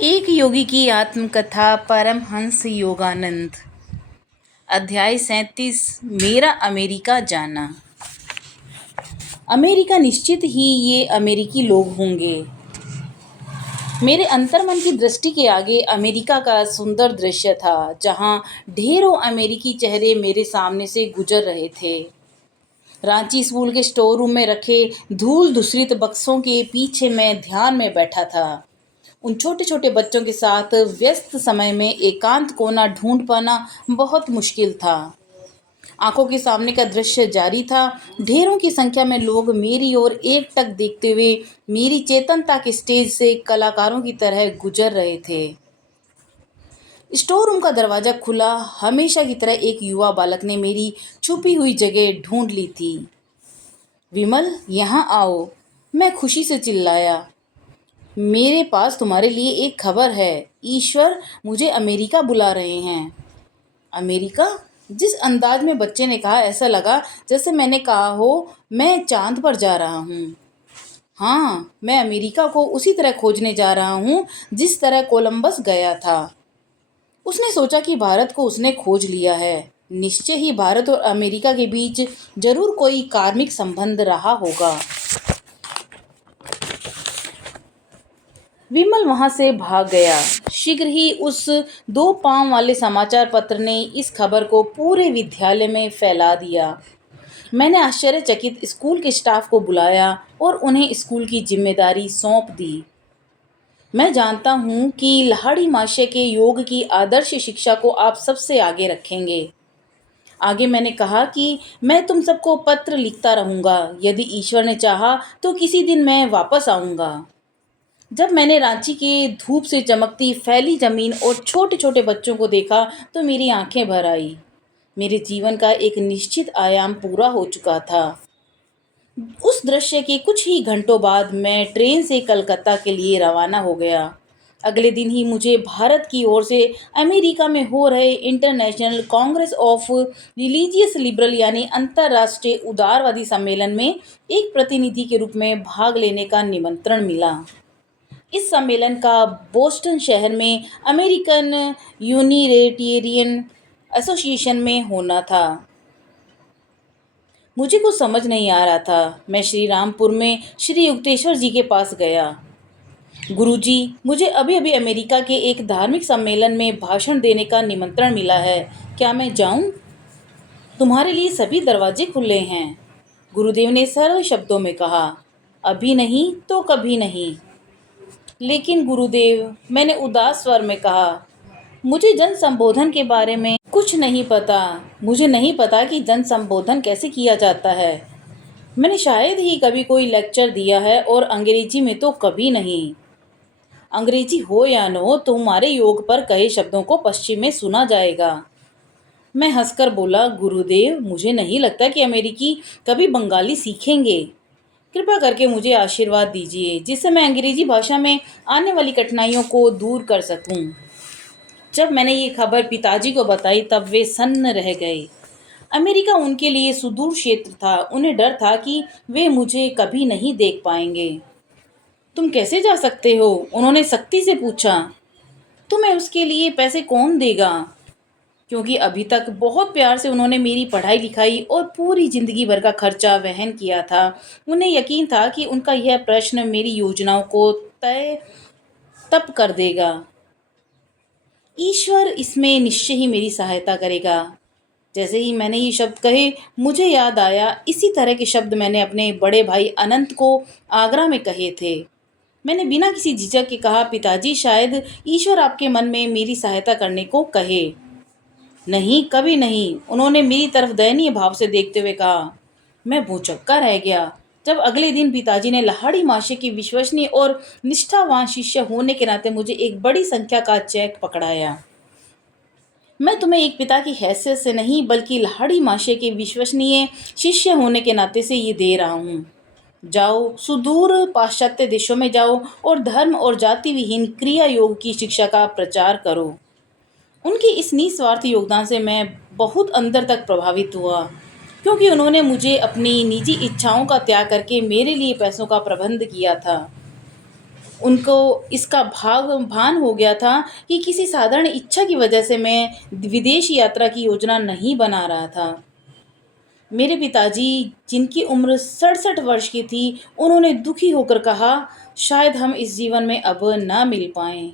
एक योगी की आत्मकथा परमहंस योगानंद। अध्याय 37। मेरा अमेरिका जाना। अमेरिका निश्चित ही ये अमेरिकी लोग होंगे। मेरे अंतर्मन की दृष्टि के आगे अमेरिका का सुंदर दृश्य था, जहां ढेरों अमेरिकी चेहरे मेरे सामने से गुजर रहे थे। रांची स्कूल के स्टोर रूम में रखे धूल धूसरित बक्सों के पीछे मैं ध्यान में बैठा था। उन छोटे छोटे बच्चों के साथ व्यस्त समय में एकांत कोना ढूंढ पाना बहुत मुश्किल था। आंखों के सामने का दृश्य जारी था। ढेरों की संख्या में लोग मेरी ओर एकटक देखते हुए मेरी चेतनता के स्टेज से कलाकारों की तरह गुजर रहे थे। स्टोर रूम का दरवाजा खुला। हमेशा की तरह एक युवा बालक ने मेरी छुपी हुई जगह ढूंढ ली थी। विमल, यहाँ आओ, मैं खुशी से चिल्लाया। मेरे पास तुम्हारे लिए एक खबर है। ईश्वर मुझे अमेरिका बुला रहे हैं। अमेरिका? जिस अंदाज में बच्चे ने कहा, ऐसा लगा जैसे मैंने कहा हो मैं चांद पर जा रहा हूँ। हाँ, मैं अमेरिका को उसी तरह खोजने जा रहा हूँ जिस तरह कोलंबस गया था। उसने सोचा कि भारत को उसने खोज लिया है। निश्चय ही भारत और अमेरिका के बीच जरूर कोई कार्मिक संबंध रहा होगा। विमल वहां से भाग गया। शीघ्र ही उस 2 पाँव वाले समाचार पत्र ने इस खबर को पूरे विद्यालय में फैला दिया। मैंने आश्चर्यचकित स्कूल के स्टाफ को बुलाया और उन्हें स्कूल की जिम्मेदारी सौंप दी। मैं जानता हूँ कि लाहिड़ी महाशय के योग की आदर्श शिक्षा को आप सबसे आगे रखेंगे। आगे मैंने कहा कि मैं तुम सबको पत्र लिखता रहूँगा। यदि ईश्वर ने चाहा तो किसी दिन मैं वापस आऊँगा। जब मैंने रांची के धूप से चमकती फैली जमीन और छोटे छोटे बच्चों को देखा तो मेरी आंखें भर आई। मेरे जीवन का एक निश्चित आयाम पूरा हो चुका था। उस दृश्य के कुछ ही घंटों बाद मैं ट्रेन से कलकत्ता के लिए रवाना हो गया। अगले दिन ही मुझे भारत की ओर से अमेरिका में हो रहे international Congress of religious liberal यानी अंतर्राष्ट्रीय उदारवादी सम्मेलन में एक प्रतिनिधि के रूप में भाग लेने का निमंत्रण मिला। इस सम्मेलन का बोस्टन शहर में अमेरिकन यूनिटेरियन एसोसिएशन में होना था। मुझे कुछ समझ नहीं आ रहा था। मैं श्री रामपुर में श्री युक्तेश्वर जी के पास गया। गुरुजी, मुझे अभी अभी अमेरिका के एक धार्मिक सम्मेलन में भाषण देने का निमंत्रण मिला है। क्या मैं जाऊं? तुम्हारे लिए सभी दरवाजे खुले हैं, गुरुदेव ने सरल शब्दों में कहा। अभी नहीं तो कभी नहीं। लेकिन गुरुदेव, मैंने उदास स्वर में कहा, मुझे जन संबोधन के बारे में कुछ नहीं पता। मुझे नहीं पता कि जन संबोधन कैसे किया जाता है। मैंने शायद ही कभी कोई लेक्चर दिया है और अंग्रेजी में तो कभी नहीं। अंग्रेजी हो या न हो, तुम्हारे योग पर कहे शब्दों को पश्चिम में सुना जाएगा। मैं हंसकर बोला, गुरुदेव, मुझे नहीं लगता कि अमेरिकी कभी बंगाली सीखेंगे। कृपा करके मुझे आशीर्वाद दीजिए जिससे मैं अंग्रेजी भाषा में आने वाली कठिनाइयों को दूर कर सकूं। जब मैंने ये खबर पिताजी को बताई तब वे सन्न रह गए। अमेरिका उनके लिए सुदूर क्षेत्र था। उन्हें डर था कि वे मुझे कभी नहीं देख पाएंगे। तुम कैसे जा सकते हो? उन्होंने सख्ती से पूछा। तुम्हें उसके लिए पैसे कौन देगा? क्योंकि अभी तक बहुत प्यार से उन्होंने मेरी पढ़ाई लिखाई और पूरी जिंदगी भर का खर्चा वहन किया था। उन्हें यकीन था कि उनका यह प्रश्न मेरी योजनाओं को तय तब कर देगा। ईश्वर इसमें निश्चय ही मेरी सहायता करेगा। जैसे ही मैंने ये शब्द कहे, मुझे याद आया इसी तरह के शब्द मैंने अपने बड़े भाई अनंत को आगरा में कहे थे। मैंने बिना किसी झिझक के कहा, पिताजी, शायद ईश्वर आपके मन में मेरी सहायता करने को कहे। नहीं, कभी नहीं, उन्होंने मेरी तरफ दयनीय भाव से देखते हुए कहा। मैं भौचक्का रह गया जब अगले दिन पिताजी ने लाहिड़ी महाशय की विश्वसनीय और निष्ठावान शिष्य होने के नाते मुझे एक बड़ी संख्या का चेक पकड़ाया। मैं तुम्हें एक पिता की हैसियत से नहीं बल्कि लाहिड़ी महाशय के विश्वसनीय शिष्य होने के नाते से ये दे रहा हूँ। जाओ, सुदूर पाश्चात्य देशों में जाओ और धर्म और जाति विहीन क्रिया योग की शिक्षा का प्रचार करो। उनके इस निस्वार्थ योगदान से मैं बहुत अंदर तक प्रभावित हुआ, क्योंकि उन्होंने मुझे अपनी निजी इच्छाओं का त्याग करके मेरे लिए पैसों का प्रबंध किया था। उनको इसका भान हो गया था कि किसी साधारण इच्छा की वजह से मैं विदेश यात्रा की योजना नहीं बना रहा था। मेरे पिताजी, जिनकी उम्र 67 वर्ष की थी, उन्होंने दुखी होकर कहा, शायद हम इस जीवन में अब ना मिल पाएं।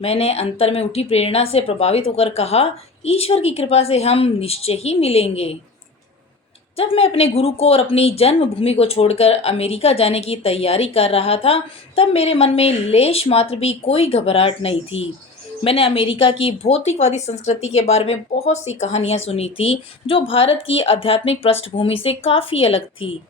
मैंने अंतर में उठी प्रेरणा से प्रभावित होकर कहा, ईश्वर की कृपा से हम निश्चय ही मिलेंगे। जब मैं अपने गुरु को और अपनी जन्मभूमि को छोड़कर अमेरिका जाने की तैयारी कर रहा था, तब मेरे मन में लेश मात्र भी कोई घबराहट नहीं थी। मैंने अमेरिका की भौतिकवादी संस्कृति के बारे में बहुत सी कहानियां सुनी थी, जो भारत की आध्यात्मिक पृष्ठभूमि से काफ़ी अलग थी।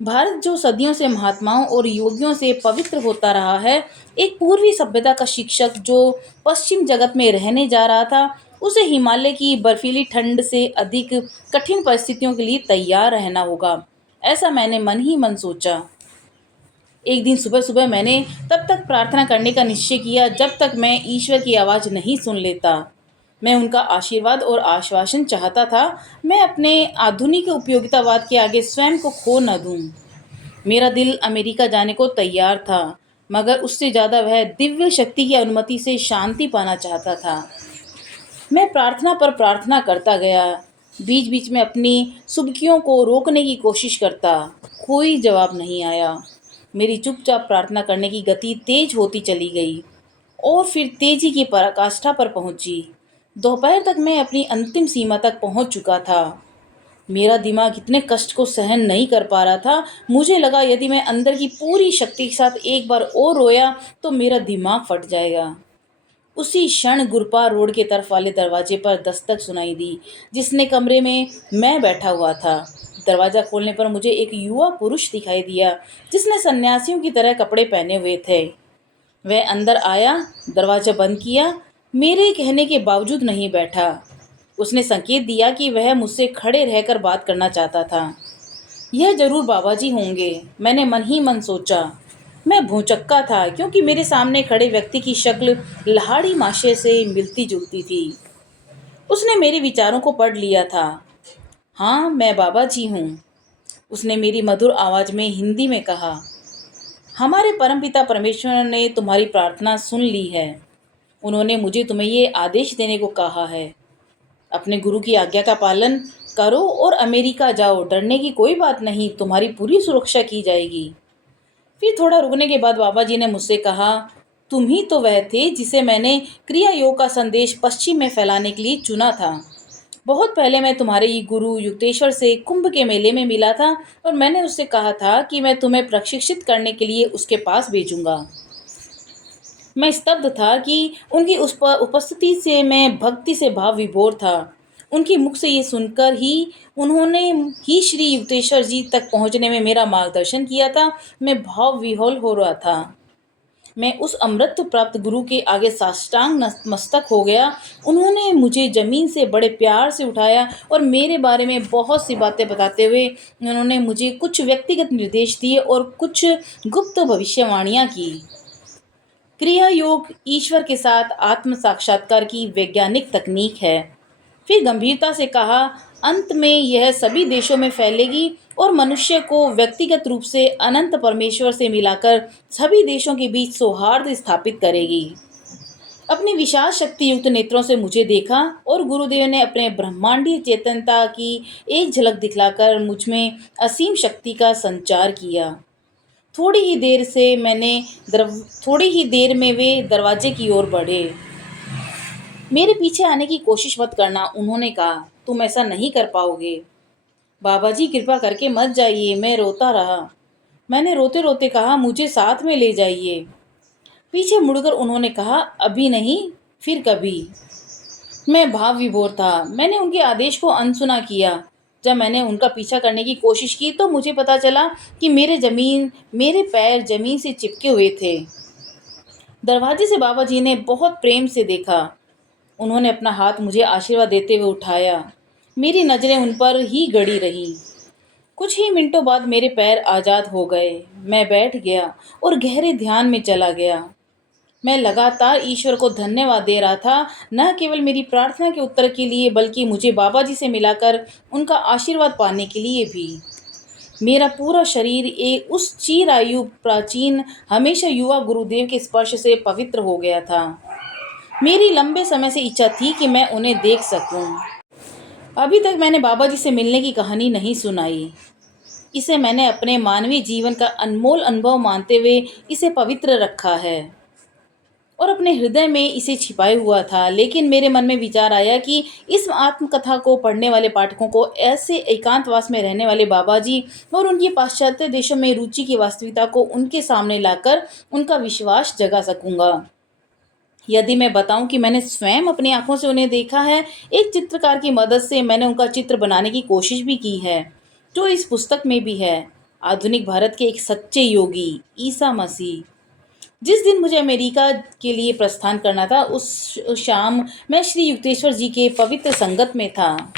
भारत जो सदियों से महात्माओं और योगियों से पवित्र होता रहा है, एक पूर्वी सभ्यता का शिक्षक जो पश्चिम जगत में रहने जा रहा था, उसे हिमालय की बर्फीली ठंड से अधिक कठिन परिस्थितियों के लिए तैयार रहना होगा। ऐसा मैंने मन ही मन सोचा। एक दिन सुबह सुबह मैंने तब तक प्रार्थना करने का निश्चय किया जब तक मैं ईश्वर की आवाज़ नहीं सुन लेता। मैं उनका आशीर्वाद और आश्वासन चाहता था। मैं अपने आधुनिक उपयोगितावाद के आगे स्वयं को खो न दूं। मेरा दिल अमेरिका जाने को तैयार था, मगर उससे ज़्यादा वह दिव्य शक्ति की अनुमति से शांति पाना चाहता था। मैं प्रार्थना पर प्रार्थना करता गया, बीच बीच में अपनी सुबकियों को रोकने की कोशिश करता। कोई जवाब नहीं आया। मेरी चुपचाप प्रार्थना करने की गति तेज होती चली गई और फिर तेजी की पराकाष्ठा पर पहुंची। दोपहर तक मैं अपनी अंतिम सीमा तक पहुंच चुका था। मेरा दिमाग इतने कष्ट को सहन नहीं कर पा रहा था। मुझे लगा यदि मैं अंदर की पूरी शक्ति के साथ एक बार और रोया तो मेरा दिमाग फट जाएगा। उसी क्षण गुरपा रोड के तरफ वाले दरवाजे पर दस्तक सुनाई दी, जिसने कमरे में मैं बैठा हुआ था। दरवाज़ा खोलने पर मुझे एक युवा पुरुष दिखाई दिया, जिसने सन्यासियों की तरह कपड़े पहने हुए थे। वह अंदर आया, दरवाज़ा बंद किया, मेरे कहने के बावजूद नहीं बैठा। उसने संकेत दिया कि वह मुझसे खड़े रहकर बात करना चाहता था। यह जरूर बाबा जी होंगे, मैंने मन ही मन सोचा। मैं भौचक्का था, क्योंकि मेरे सामने खड़े व्यक्ति की शक्ल लहाड़ी माशे से मिलती जुलती थी। उसने मेरे विचारों को पढ़ लिया था। हाँ, मैं बाबा जी हूँ, उसने मेरी मधुर आवाज़ में हिंदी में कहा। हमारे परमपिता परमेश्वर ने तुम्हारी प्रार्थना सुन ली है। उन्होंने मुझे तुम्हें ये आदेश देने को कहा है, अपने गुरु की आज्ञा का पालन करो और अमेरिका जाओ। डरने की कोई बात नहीं, तुम्हारी पूरी सुरक्षा की जाएगी। फिर थोड़ा रुकने के बाद बाबा जी ने मुझसे कहा, तुम ही तो वह थे जिसे मैंने क्रिया योग का संदेश पश्चिम में फैलाने के लिए चुना था। बहुत पहले मैं तुम्हारे ही गुरु युक्तेश्वर से कुंभ के मेले में मिला था और मैंने उससे कहा था कि मैं तुम्हें प्रशिक्षित करने के लिए उसके पास भेजूंगा। मैं स्तब्ध था कि उनकी उस पर उपस्थिति से मैं भक्ति से भाव विभोर था। उनके मुख से ये सुनकर ही उन्होंने ही श्री युक्तेश्वर जी तक पहुंचने में मेरा मार्गदर्शन किया था। मैं भाव विह्वल हो रहा था। मैं उस अमृत प्राप्त गुरु के आगे साष्टांग मस्तक हो गया। उन्होंने मुझे जमीन से बड़े प्यार से उठाया और मेरे बारे में बहुत सी बातें बताते हुए उन्होंने मुझे कुछ व्यक्तिगत निर्देश दिए और कुछ गुप्त भविष्यवाणियां की। क्रिया योग ईश्वर के साथ आत्म साक्षात्कार की वैज्ञानिक तकनीक है। फिर गंभीरता से कहा, अंत में यह सभी देशों में फैलेगी और मनुष्य को व्यक्तिगत रूप से अनंत परमेश्वर से मिलाकर सभी देशों के बीच सौहार्द स्थापित करेगी। अपनी विशाल शक्ति युक्त नेत्रों से मुझे देखा और गुरुदेव ने अपने ब्रह्मांडीय चेतनता की एक झलक दिखलाकर मुझ में असीम शक्ति का संचार किया। थोड़ी ही देर में वे दरवाजे की ओर बढ़े। मेरे पीछे आने की कोशिश मत करना, उन्होंने कहा, तुम ऐसा नहीं कर पाओगे। बाबा जी कृपा करके मत जाइए, मैं रोता रहा। मैंने रोते रोते कहा, मुझे साथ में ले जाइए। पीछे मुड़कर उन्होंने कहा, अभी नहीं, फिर कभी। मैं भाव विभोर था। मैंने उनके आदेश को अनसुना किया। जब मैंने उनका पीछा करने की कोशिश की तो मुझे पता चला कि मेरे पैर जमीन से चिपके हुए थे। दरवाजे से बाबा जी ने बहुत प्रेम से देखा। उन्होंने अपना हाथ मुझे आशीर्वाद देते हुए उठाया। मेरी नज़रें उन पर ही गड़ी रहीं। कुछ ही मिनटों बाद मेरे पैर आज़ाद हो गए। मैं बैठ गया और गहरे ध्यान में चला गया। मैं लगातार ईश्वर को धन्यवाद दे रहा था, न केवल मेरी प्रार्थना के उत्तर के लिए, बल्कि मुझे बाबा जी से मिलाकर उनका आशीर्वाद पाने के लिए भी। मेरा पूरा शरीर एक उस चिरायु प्राचीन हमेशा युवा गुरुदेव के स्पर्श से पवित्र हो गया था। मेरी लंबे समय से इच्छा थी कि मैं उन्हें देख सकूं। अभी तक मैंने बाबा जी से मिलने की कहानी नहीं सुनाई। इसे मैंने अपने मानवीय जीवन का अनमोल अनुभव मानते हुए इसे पवित्र रखा है और अपने हृदय में इसे छिपाए हुआ था। लेकिन मेरे मन में विचार आया कि इस आत्मकथा को पढ़ने वाले पाठकों को ऐसे एकांतवास में रहने वाले बाबा जी और उनकी पाश्चात्य देशों में रुचि की वास्तविकता को उनके सामने लाकर उनका विश्वास जगा सकूंगा। यदि मैं बताऊं कि मैंने स्वयं अपनी आंखों से उन्हें देखा है, एक चित्रकार की मदद से मैंने उनका चित्र बनाने की कोशिश भी की है, जो इस पुस्तक में भी है। आधुनिक भारत के एक सच्चे योगी ईसा मसीह। जिस दिन मुझे अमेरिका के लिए प्रस्थान करना था, उस शाम मैं श्री युक्तेश्वर जी के पवित्र संगत में था।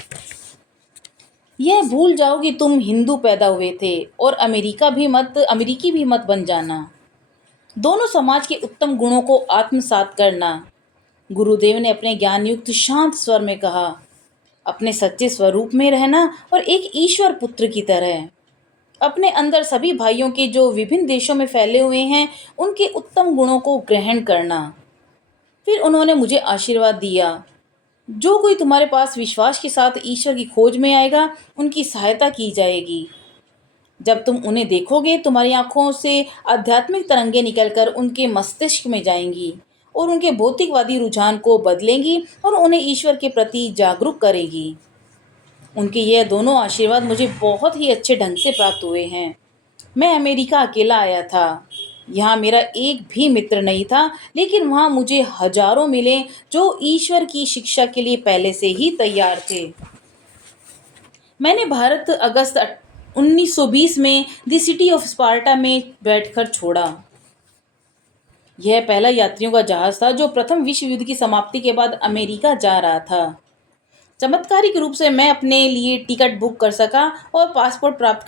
यह भूल जाओ कि तुम हिंदू पैदा हुए थे और अमेरिकी भी मत बन जाना। दोनों समाज के उत्तम गुणों को आत्मसात करना। गुरुदेव ने अपने ज्ञान युक्त शांत स्वर में कहा, अपने सच्चे स्वरूप में रहना और एक ईश्वर पुत्र की तरह अपने अंदर सभी भाइयों के जो विभिन्न देशों में फैले हुए हैं उनके उत्तम गुणों को ग्रहण करना। फिर उन्होंने मुझे आशीर्वाद दिया, जो कोई तुम्हारे पास विश्वास के साथ ईश्वर की खोज में आएगा उनकी सहायता की जाएगी। जब तुम उन्हें देखोगे, तुम्हारी आंखों से आध्यात्मिक तरंगें निकलकर उनके मस्तिष्क में जाएंगी और उनके भौतिकवादी रुझान को बदलेंगी और उन्हें ईश्वर के प्रति जागरूक करेगी। उनके यह दोनों आशीर्वाद मुझे बहुत ही अच्छे ढंग से प्राप्त हुए हैं। मैं अमेरिका अकेला आया था। यहाँ मेरा एक भी मित्र नहीं था, लेकिन वहाँ मुझे हजारों मिले जो ईश्वर की शिक्षा के लिए पहले से ही तैयार थे। मैंने भारत अगस्त 1920 में द सिटी ऑफ स्पार्टा में बैठकर छोड़ा। यह पहला यात्रियों का जहाज था जो प्रथम विश्व युद्ध की समाप्ति के बाद अमेरिका जा रहा था। चमत्कारिक रूप से मैं अपने लिए टिकट बुक कर सका और पासपोर्ट प्राप्त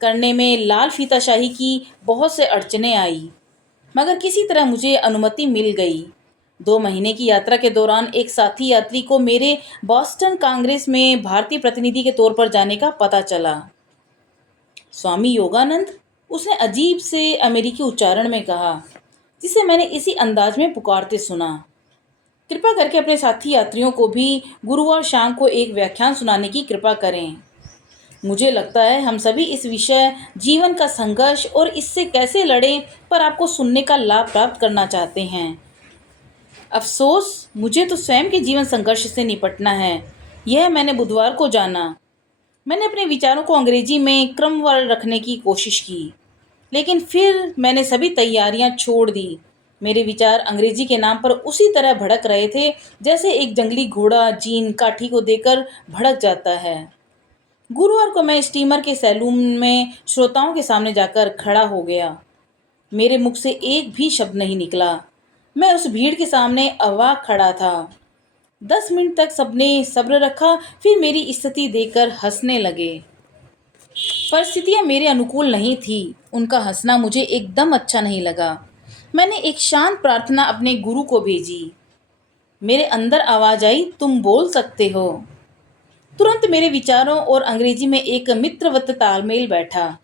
करने में लाल फीताशाही की बहुत से अड़चनें आई, मगर किसी तरह मुझे अनुमति मिल गई। 2 महीने की यात्रा के दौरान एक साथी यात्री को मेरे बॉस्टन कांग्रेस में भारतीय प्रतिनिधि के तौर पर जाने का पता चला। स्वामी योगानंद, उसने अजीब से अमेरिकी उच्चारण में कहा, जिसे मैंने इसी अंदाज में पुकारते सुना। कृपा करके अपने साथी यात्रियों को भी गुरुवार शाम को एक व्याख्यान सुनाने की कृपा करें। मुझे लगता है हम सभी इस विषय जीवन का संघर्ष और इससे कैसे लड़ें पर आपको सुनने का लाभ प्राप्त करना चाहते हैं। अफसोस, मुझे तो स्वयं के जीवन संघर्ष से निपटना है। यह मैंने बुधवार को जाना। मैंने अपने विचारों को अंग्रेजी में क्रमवार रखने की कोशिश की, लेकिन फिर मैंने सभी तैयारियां छोड़ दी। मेरे विचार अंग्रेजी के नाम पर उसी तरह भड़क रहे थे जैसे एक जंगली घोड़ा जीन काठी को देकर भड़क जाता है। गुरुवार को मैं स्टीमर के सैलून में श्रोताओं के सामने जाकर खड़ा हो गया। मेरे मुख से एक भी शब्द नहीं निकला। मैं उस भीड़ के सामने अवाक खड़ा था। 10 मिनट तक सबने सब्र रखा, फिर मेरी स्थिति देखकर हंसने लगे। परिस्थितियां मेरे अनुकूल नहीं थी। उनका हंसना मुझे एकदम अच्छा नहीं लगा। मैंने एक शांत प्रार्थना अपने गुरु को भेजी। मेरे अंदर आवाज आई, तुम बोल सकते हो। तुरंत मेरे विचारों और अंग्रेजी में एक मित्रवत तालमेल बैठा।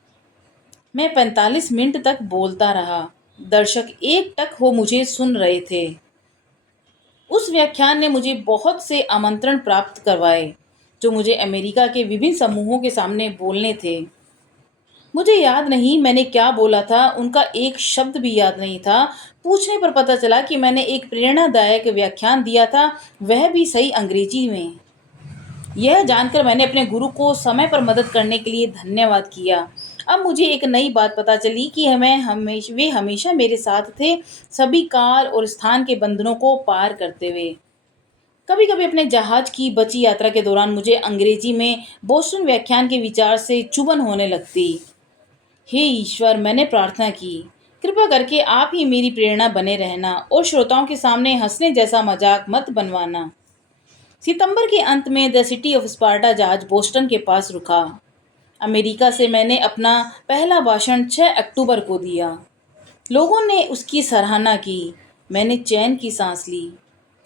मैं 45 मिनट तक बोलता रहा। दर्शक एकटक हो मुझे सुन रहे थे। उस व्याख्यान ने मुझे बहुत से आमंत्रण प्राप्त करवाए, जो मुझे अमेरिका के विभिन्न समूहों के सामने बोलने थे। मुझे याद नहीं मैंने क्या बोला था, उनका एक शब्द भी याद नहीं था। पूछने पर पता चला कि मैंने एक प्रेरणादायक व्याख्यान दिया था, वह भी सही अंग्रेजी में। यह जानकर मैंने अपने गुरु को समय पर मदद करने के लिए धन्यवाद किया। अब मुझे एक नई बात पता चली कि वे हमेशा मेरे साथ थे, सभी काल और स्थान के बंधनों को पार करते हुए। कभी कभी अपने जहाज की बची यात्रा के दौरान मुझे अंग्रेजी में बोस्टन व्याख्यान के विचार से चुभन होने लगती। हे ईश्वर, मैंने प्रार्थना की, कृपा करके आप ही मेरी प्रेरणा बने रहना और श्रोताओं के सामने हंसने जैसा मजाक मत बनवाना। सितंबर के अंत में द सिटी ऑफ स्पार्टा जहाज बोस्टन के पास रुका। अमेरिका से मैंने अपना पहला भाषण 6 अक्टूबर को दिया। लोगों ने उसकी सराहना की। मैंने चैन की सांस ली।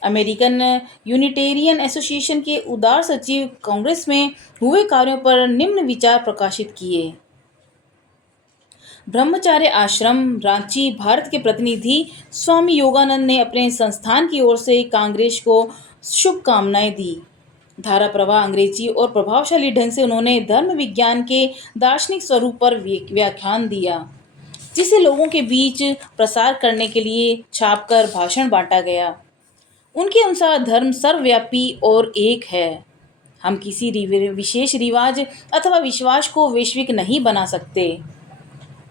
अमेरिकन यूनिटेरियन एसोसिएशन के उदार सचिव कांग्रेस में हुए कार्यों पर निम्न विचार प्रकाशित किए। ब्रह्मचार्य आश्रम, रांची, भारत के प्रतिनिधि स्वामी योगानंद ने अपने संस्थान की ओर से कांग्रेस को शुभकामनाएं दी। धारा प्रवाह अंग्रेजी और प्रभावशाली ढंग से उन्होंने धर्म विज्ञान के दार्शनिक स्वरूप पर व्याख्यान दिया, जिसे लोगों के बीच प्रसार करने के लिए छापकर भाषण बांटा गया। उनके अनुसार धर्म सर्वव्यापी और एक है। हम किसी विशेष रिवाज अथवा विश्वास को वैश्विक नहीं बना सकते,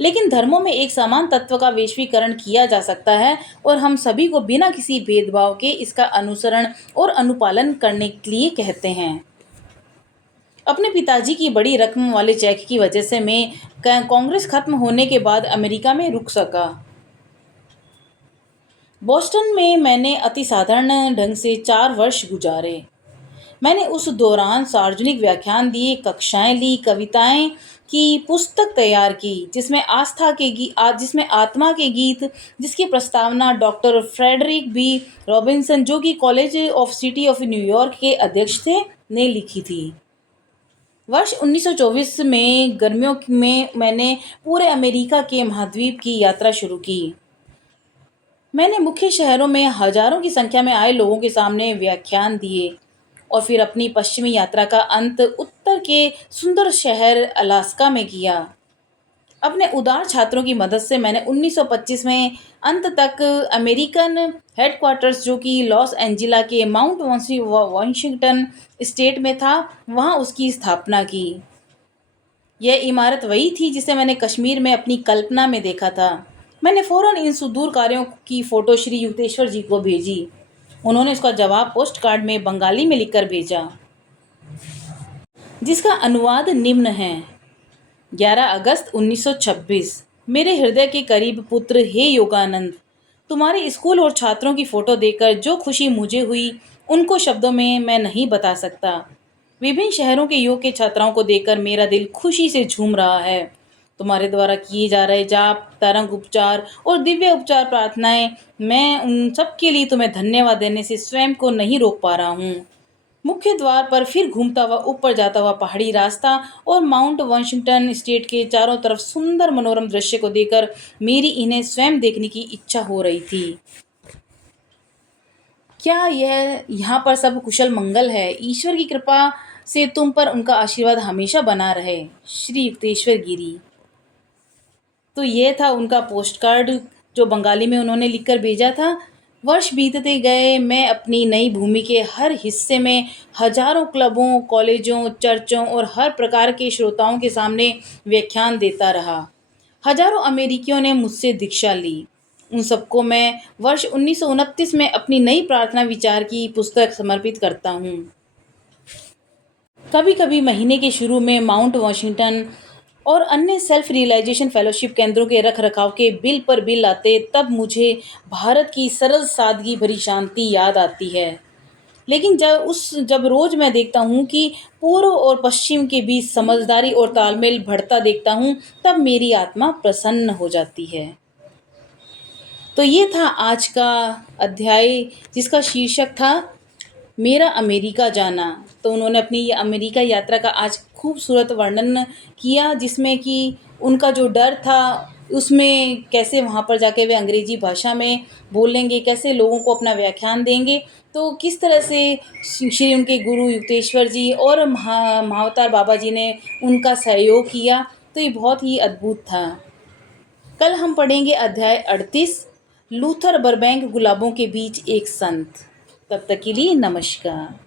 लेकिन धर्मों में एक समान तत्व का वैश्वीकरण किया जा सकता है और हम सभी को बिना किसी भेदभाव के इसका अनुसरण और अनुपालन करने के लिए कहते हैं। अपने पिताजी की बड़ी रकम वाले चेक की वजह से मैं कांग्रेस खत्म होने के बाद अमेरिका में रुक सका। बोस्टन में मैंने अति साधारण ढंग से 4 वर्ष गुजारे। मैंने उस दौरान सार्वजनिक व्याख्यान दिए, कक्षाएं ली, कविताएं की पुस्तक तैयार की, जिसमें आत्मा के गीत, जिसकी प्रस्तावना डॉक्टर फ्रेडरिक बी रॉबिन्सन, जो कि college of city of New York के अध्यक्ष थे, ने लिखी थी। वर्ष 1924 में गर्मियों में मैंने पूरे अमेरिका के महाद्वीप की यात्रा शुरू की। मैंने मुख्य शहरों में हजारों की संख्या में आए लोगों के सामने व्याख्यान दिए और फिर अपनी पश्चिमी यात्रा का अंत उत्तर के सुंदर शहर अलास्का में किया। अपने उदार छात्रों की मदद से मैंने 1925 में अंत तक अमेरिकन हेडक्वार्टर्स, जो कि लॉस एंजिला के माउंट वॉशिंगटन स्टेट में था, वहां उसकी स्थापना की। यह इमारत वही थी जिसे मैंने कश्मीर में अपनी कल्पना में देखा था। मैंने फौरन इन सुदूर कार्यों की फोटो श्री युक्तेश्वर जी को भेजी। उन्होंने उसका जवाब पोस्ट कार्ड में बंगाली में लिखकर भेजा, जिसका अनुवाद निम्न है। 11 अगस्त 1926। मेरे हृदय के करीब पुत्र, हे योगानंद, तुम्हारे स्कूल और छात्रों की फोटो देखकर जो खुशी मुझे हुई, उनको शब्दों में मैं नहीं बता सकता। विभिन्न शहरों के योग के छात्राओं को देखकर मेरा दिल खुशी से झूम रहा है। तुम्हारे द्वारा किए जा रहे जाप, तरंग उपचार और दिव्य उपचार प्रार्थनाएं, मैं उन सब के लिए तुम्हें धन्यवाद देने से स्वयं को नहीं रोक पा रहा हूँ। मुख्य द्वार पर फिर घूमता हुआ ऊपर जाता हुआ पहाड़ी रास्ता और माउंट वॉशिंगटन स्टेट के चारों तरफ सुंदर मनोरम दृश्य को देखकर मेरी इन्हें स्वयं देखने की इच्छा हो रही थी। क्या यह यहाँ पर सब कुशल मंगल है? ईश्वर की कृपा से तुम पर उनका आशीर्वाद हमेशा बना रहे, श्री युक्तेश्वर गिरी। तो ये था उनका पोस्ट कार्ड जो बंगाली में उन्होंने लिखकर भेजा था। वर्ष बीतते गए, मैं अपनी नई भूमि के हर हिस्से में हजारों क्लबों, कॉलेजों, चर्चों और हर प्रकार के श्रोताओं के सामने व्याख्यान देता रहा। हजारों अमेरिकियों ने मुझसे दीक्षा ली। उन सबको मैं वर्ष 1929 में अपनी नई प्रार्थना विचार की पुस्तक समर्पित करता हूँ। कभी कभी महीने के शुरू में माउंट वॉशिंगटन और अन्य सेल्फ रियलाइजेशन फेलोशिप केंद्रों के रख रखाव के बिल पर बिल आते, तब मुझे भारत की सरल सादगी भरी शांति याद आती है। लेकिन जब रोज मैं देखता हूँ कि पूर्व और पश्चिम के बीच समझदारी और तालमेल बढ़ता देखता हूँ, तब मेरी आत्मा प्रसन्न हो जाती है। तो ये था आज का अध्याय, जिसका शीर्षक था मेरा अमेरिका जाना। तो उन्होंने अपनी ये अमेरिका यात्रा का आज खूबसूरत वर्णन किया, जिसमें कि उनका जो डर था, उसमें कैसे वहाँ पर जाके वे अंग्रेजी भाषा में बोलेंगे, कैसे लोगों को अपना व्याख्यान देंगे, तो किस तरह से श्री उनके गुरु युक्तेश्वर जी और महाअवतार बाबा जी ने उनका सहयोग किया। तो ये बहुत ही अद्भुत था। कल हम पढ़ेंगे अध्याय 38, लूथर बरबैंक गुलाबों के बीच एक संत। तब तक के लिए नमस्कार।